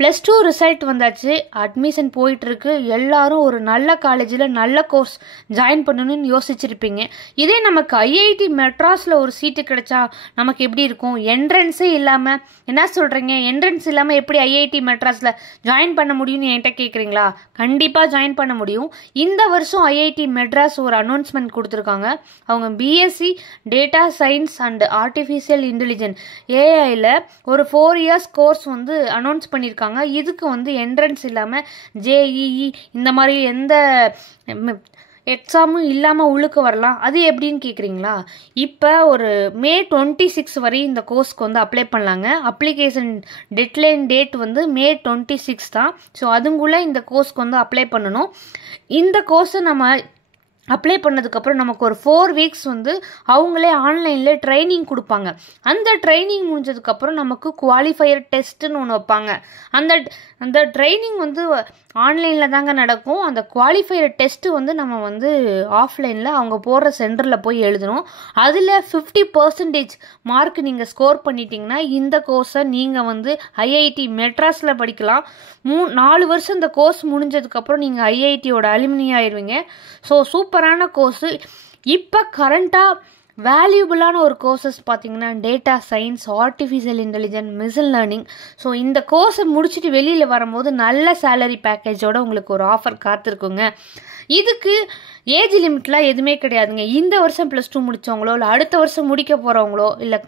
+2 result வந்தாச்சு. Admission போயிட்டுருக்கு. எல்லாரும் ஒரு நல்ல காலேஜில் நல்ல கோர்ஸ் ஜாயின் பண்ணணும்னு யோசிச்சிருப்பீங்க. இதே நமக்கு ஐஐடி மெட்ராஸில் ஒரு சீட்டு கிடைச்சா நமக்கு எப்படி இருக்கும்? என்ட்ரன்ஸே இல்லாமல், என்ன சொல்கிறீங்க, என்ட்ரன்ஸ் இல்லாமல் எப்படி ஐஐடி மெட்ராஸில் ஜாயின் பண்ண முடியும்னு என்கிட்ட கேட்குறீங்களா? கண்டிப்பாக ஜாயின் பண்ண முடியும். இந்த வருஷம் ஐஐடி மெட்ராஸ் ஒரு அனௌன்ஸ்மெண்ட் கொடுத்துருக்காங்க. அவங்க BSc data science and artificial intelligence ஏஐயில் ஒரு 4 இயர்ஸ் கோர்ஸ் வந்து அனௌன்ஸ் பண்ணியிருக்காங்க. இதுக்கு வந்து என்ட்ரன்ஸ் இல்லாமல் ஜேஇஇ இந்த மாதிரி எந்த எக்ஸாமும் இல்லாமல் உள்ளுக்கு வரலாம். அது எப்படின்னு கேட்குறீங்களா? இப்போ ஒரு மே 26 வரை இந்த கோர்ஸ்க்கு வந்து அப்ளை பண்ணலாங்க. அப்ளிகேஷன் டெட்லைன் டேட் வந்து மே 26 தான். ஸோ அதுங்குள்ளே இந்த கோர்ஸ்க்கு வந்து அப்ளை பண்ணணும். இந்த கோர்ஸை நம்ம அப்ளை பண்ணதுக்கப்புறம் நமக்கு ஒரு 4 வீக்ஸ் வந்து அவங்களே ஆன்லைனில் ட்ரைனிங் கொடுப்பாங்க. அந்த ட்ரைனிங் முடிஞ்சதுக்கப்புறம் நமக்கு குவாலிஃபையர் டெஸ்ட்டுன்னு ஒன்று வைப்பாங்க. அந்த ட்ரைனிங் வந்து ஆன்லைனில் தாங்க நடக்கும். அந்த குவாலிஃபையர் டெஸ்ட்டு வந்து நம்ம வந்து ஆஃப்லைனில் அவங்க போடுற சென்டரில் போய் எழுதணும். அதில் 50% மார்க் நீங்கள் ஸ்கோர் பண்ணிட்டீங்கன்னா இந்த கோர்ஸை நீங்கள் வந்து ஐஐடி மெட்ராஸில் படிக்கலாம். 4 வருஷம் இந்த கோர்ஸ் முடிஞ்சதுக்கப்புறம் நீங்கள் ஐஐடியோட அலுமினி ஆயிடுவீங்க. ஸோ சூப்பரான கோர்ஸு. இப்போ கரண்ட்டாக வேல்யூபிளான ஒரு கோர்சஸ் பார்த்தீங்கன்னா data science, artificial intelligence, machine learning. So இந்த கோர்ஸை முடிச்சுட்டு வெளியில் வரும்போது நல்ல சேலரி பேக்கேஜோட உங்களுக்கு ஒரு ஆஃபர் காத்திருக்குங்க. இதுக்கு ஏஜ் லிமிட்லாம் எதுவுமே கிடையாதுங்க. இந்த வருஷம் +2 முடித்தவங்களோ இல்லை அடுத்த வருஷம் முடிக்க போகிறவங்களோ இல்லை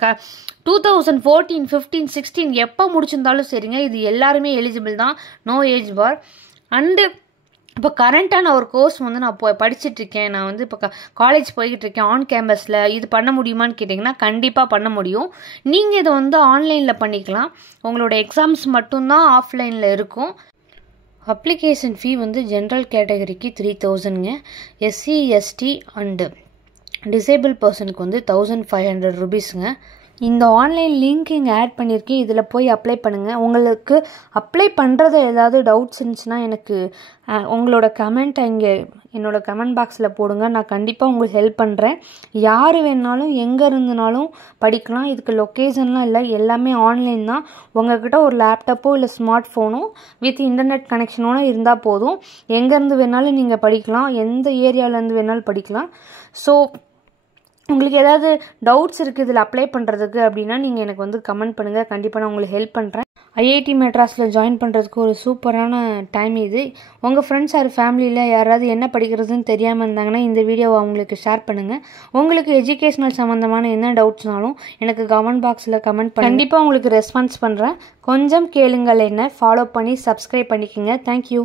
2014, 15, 16 எப்போ முடிச்சிருந்தாலும் சரிங்க, இது எல்லாருமே எலிஜிபிள் தான். No age bar. அண்டு இப்போ கரண்ட்டாக நான் ஒரு கோர்ஸ் வந்து நான் படிச்சுட்ருக்கேன். நான் வந்து இப்போ காலேஜ் போய்கிட்டு இருக்கேன் ஆன் கேம்பஸில். இது பண்ண முடியுமான்னு கேட்டிங்கன்னா கண்டிப்பாக பண்ண முடியும். நீங்கள் இதை வந்து ஆன்லைனில் பண்ணிக்கலாம். உங்களோட எக்ஸாம்ஸ் மட்டும்தான் ஆஃப்லைனில் இருக்கும். அப்ளிகேஷன் ஃபீ வந்து ஜென்ரல் கேட்டகரிக்கு 3000ங்க. எஸ்சி எஸ்டி அண்டு டிசேபிள் பர்சனுக்கு வந்து 1500 ருபீஸுங்க. இந்த ஆன்லைன் லிங்க் இங்கே ஆட் பண்ணியிருக்கேன். இதில் போய் அப்ளை பண்ணுங்கள். உங்களுக்கு அப்ளை பண்ணுறது ஏதாவது டவுட்ஸ் இருந்துச்சுன்னா எனக்கு உங்களோட கமெண்ட்டை இங்கே என்னோடய கமெண்ட் பாக்ஸில் போடுங்க. நான் கண்டிப்பாக உங்களுக்கு ஹெல்ப் பண்ணுறேன். யார் வேணாலும் எங்கே இருந்துனாலும் படிக்கலாம். இதுக்கு லொக்கேஷன்லாம் இல்லை, எல்லாமே ஆன்லைன் தான். உங்கள்கிட்ட ஒரு லேப்டாப்போ இல்லை ஸ்மார்ட் ஃபோனோ வித் இன்டர்நெட் கனெக்ஷனோட இருந்தால் போதும். எங்கேருந்து வேணாலும் நீங்கள் படிக்கலாம், எந்த ஏரியாவிலேருந்து வேணாலும் படிக்கலாம். ஸோ உங்களுக்கு ஏதாவது டவுட்ஸ் இருக்குது இதில் அப்ளை பண்ணுறதுக்கு அப்படின்னா நீங்கள் எனக்கு வந்து கமெண்ட் பண்ணுங்கள். கண்டிப்பாக நான் உங்களுக்கு ஹெல்ப் பண்ணுறேன். ஐஐடி மெட்ராஸில் ஜாயின் பண்ணுறதுக்கு ஒரு சூப்பரான டைம் இது. உங்கள் ஃப்ரெண்ட்ஸ் ஆர் ஃபேமிலியில் யாராவது என்ன படிக்கிறதுன்னு தெரியாமல் இருந்தாங்கன்னா இந்த வீடியோவை அவங்களுக்கு ஷேர் பண்ணுங்கள். உங்களுக்கு எஜுகேஷ்னல் சம்மந்தமான என்ன டவுட்ஸ்னாலும் எனக்கு கமெண்ட் பாக்ஸில் கமெண்ட் பண்ணி கண்டிப்பாக உங்களுக்கு ரெஸ்பான்ஸ் பண்ணுறேன். கொஞ்சம் கேளுங்கள், என்ன ஃபாலோ பண்ணி சப்ஸ்கிரைப் பண்ணிக்கோங்க. தேங்க்யூ.